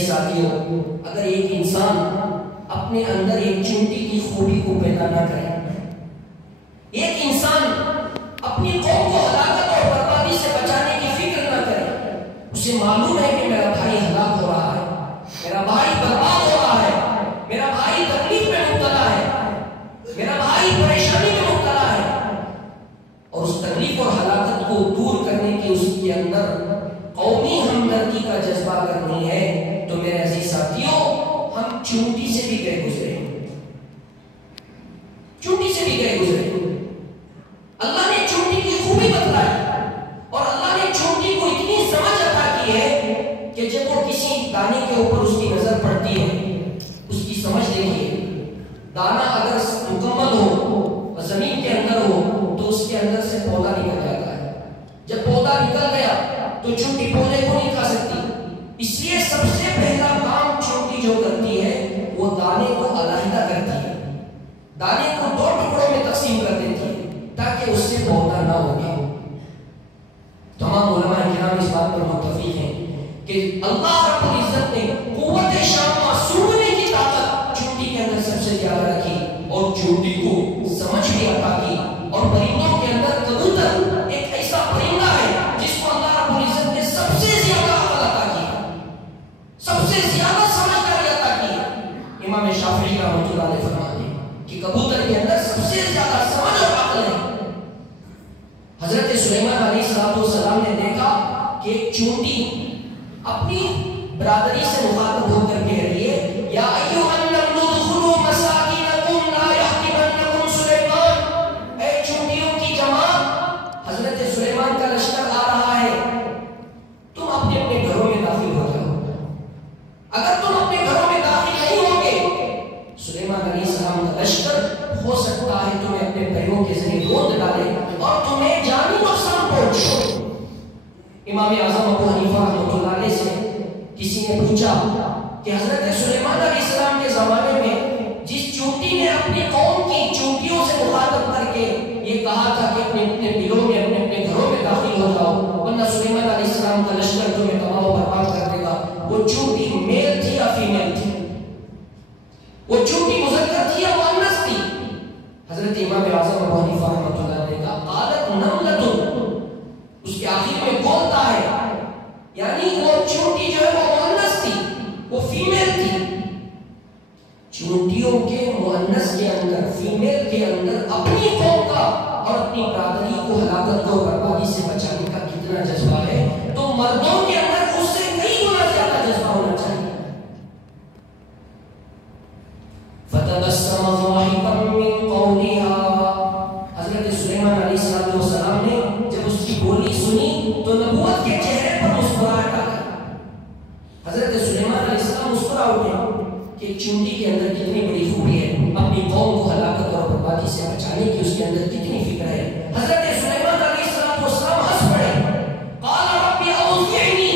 ساتھیوں، اگر ایک انسان اپنے اندر ایک چونٹی کی خوبی کو پیدا نہ کرے، ایک انسان اپنی قوم کو ہلاکت اور بربادی سے بچانے کی فکر نہ کرے، اسے معلوم ہے کہ میرا بھائی ہلاک ہو رہا ہے، میرا بھائی برباد ہو رہا ہے، میرا بھائی تکلیف میں مبتلا ہے، میرا بھائی پریشانی میں مبتلا ہے، اور اس تکلیف اور ہلاکت کو دور کرنے کی اس کے اندر قومی ہمدردی کا جذبہ اگر نہیں ہے تو میرے عزیز ساتھیوں، ہم چونٹی سے بھی گئے گزرے، چونٹی سے بھی گئے گزرے۔ اللہ نے چونٹی کی خوبی بتلائی اور اللہ نے چونٹی کو اتنی سمجھ عطا کی ہے کہ جب وہ کسی دانے کے اوپر اس کی نظر پڑتی ہے، اس کی سمجھ دیکھیے، دانا اگر مکمل ہو، زمین کے اندر ہو تو اس کے اندر سے پودا نکل جاتا ہے، جب پودا نکل گیا تو چونٹی پودے کو نہیں کھا سکتی، اس لیے سب سے پہلا کام چونٹی جو کرتی ہے وہ دانے کو علیحدہ کرتی ہے، دانے کو دو ٹکڑوں میں تقسیم کر دیتی ہے تاکہ اس سے پودا نہ ہوگا۔ تمام علماء کرام اس بات پر متفق ہیں کہ اللہ رب العزت نے قوت شامہ سونگنے کی طاقت چونٹی کے اندر سب سے زیادہ رکھی اور چونٹی کو سمجھ بھی عطا کی، اور پرندوں کے اندر کبوتر ایک ایسا پرندہ ہے جس کو اللہ رب العزت نے سب سے زیادہ عقل عطا کی، سب سے زیادہ سمجھداری عطا کی۔ امام شافعی رحمۃ اللہ علیہ فرماتے ہیں کہ کبوتر کے اندر سب سے زیادہ سمجھ اور عقل ہے۔ حضرت سلیمان علیہ السلام نے دیکھا کہ ایک چونٹی اپنی برادری سے مخاطب ہو کر کہہ رہی ہے، یا ایھا النمل ادخلوا مساکنکم لا یحطمنکم سلیمان، اے چونٹیوں کی جماعت، حضرت سلیمان کا لشکر آ رہا ہے، تم اپنے اپنے گھروں میں داخل ہو جاؤ، اگر تم اپنے گھروں میں داخل نہیں ہوگے سلیمان علیہ السلام کا لشکر ہو سکتا ہے تمہیں اپنے پیروں کے ذریعے روند ڈالے اور تمہیں جانی نقصان پہنچے۔ امام اعظم ابو حنیفہ رحمۃ اللہ علیہ سے کسی نے پوچھا کہ حضرت سلیمان علیہ السلام کے زمانے میں جس چونٹی نے اپنی قوم کی چونٹیوں سے مخاطب کر کے یہ کہا تھا کہ اپنے اپنے دلوں میں اپنے اپنے گھروں میں داخل ہو جاؤ ورنہ سلیمان علیہ السلام کا لشکر تمہیں تباہ و برباد کر دے گا، وہ چونٹی میل تھی یا فیمیل تھی؟ وہ چونٹی مذکر تھی یا مؤنث تھی؟ حضرت امام اعظم ابو حنیفہ رحمۃ اللہ علیہ کا قالت نملۃ، اس کے آخر میں بولتا ہے، یعنی وہ چونٹی جو ہے وہ مؤنث تھی، وہ فیمیل تھی۔ چونٹیوں کے مؤنث کے اندر، فیمیل کے اندر اپنی قوم کا اور اپنی برادری کو ہلاکت اور بربادی سے بچانے کا کتنا جذبہ ہے، تو مردوں کے اندر اس سے کئی گنا زیادہ جذبہ ہونا چاہیے۔ فتبسم ضاحكا من قولها، حضرت سلیمان علیہ السلام نے جب اس کی بولی سنی تو نبوت کے چہرے پر مسکراہٹ آ گئی۔ حضرت سلیمان علیہ السلام مسکرا اٹھے کہ چونٹی کے اندر کتنی بڑی خوبی ہے، اپنی قوم کو ہلاکت اور بربادی سے بچانے کی اس کے اندر کتنی فکر ہے۔ حضرت سلیمان علیہ السلام ہنس پڑے، قال رب اوزعنی،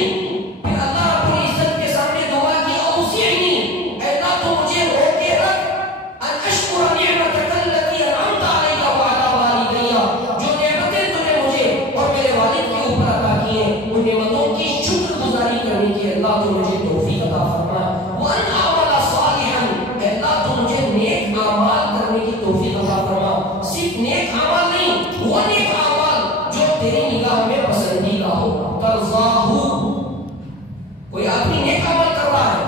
پھر اللہ رب العزت کے سامنے دعا کی، اوزعنی، اے اللہ تو مجھے روکے رکھ، ان اشکر نعمتک التی انعمت علی وعلی والدی، جو نعمتیں تو نے مجھے اور میرے والد کے اوپر عطا کی ہیں ان نعمتوں کی شکر گزاری کرنے کی اللہ تو مجھے توفیق عطا فرما، وان اعمل صالحا، اے اللہ تو مجھے نیک اعمال کرنے کی توفیق عطا فرما، صرف نیک اعمال نہیں، وہ نیک اعمال جو تیری نگاہ میں پسندیدہ ہو، ترضاہ، کوئی آدمی نیک عمل کر رہا ہے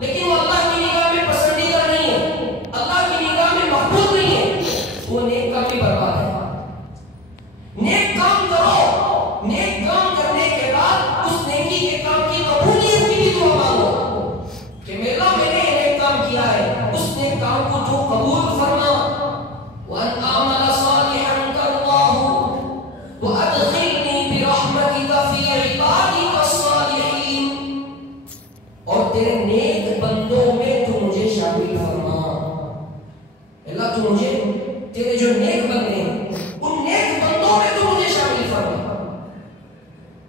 لیکن وہ اللہ کی نگاہ میں پسندیدہ نہیں ہے، اللہ کی نگاہ میں مقبول نہیں ہے، وہ نیک کام بھی برباد ہے۔ نیک کام کرو، نیک کام کرنے کے بعد اس نیکی کے کام کی قبولیت کی بھی دعا مانگو کہ میرا میں نے نیک کام کیا ہے، اس نیک کام کو تو قبول فرما، وَأَنْ أَعْمَلَ صَالِحًا تَرْضَاهُ وَأَدْخِلْنِي بِرَحْمَتِكَ فِي عِبَادِكَ الصَّالِحِينَ، اور تیرے نیک بندوں میں تو مجھے شامل فرما، اللہ تو مجھے تیرے جو نیک بندے ہیں ان نیک بندوں میں تو مجھے شامل فرما۔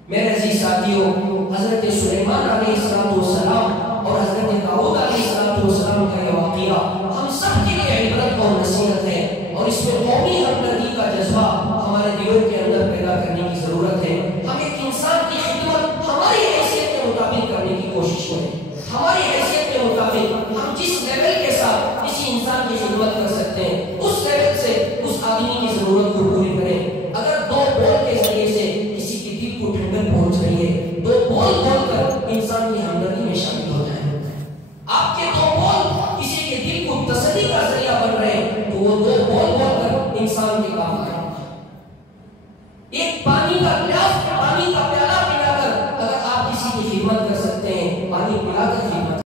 میرے عزیز ساتھیوں، حضرت سلیمان علیہ السلام اور حضرت داؤد علیہ السلام کا یہ واقعہ ہم سب کے لیے عبرت اور نصیحت ہے، اور اس میں قومی ہمدردی کا جذبہ ہمارے دلوں کے اندر پیدا کرنے کی ضرورت ہے۔ ہم ایک انسان کی خدمت ہماری حیثیت کے مطابق کرنے کی کوشش کریں، ضرورت کو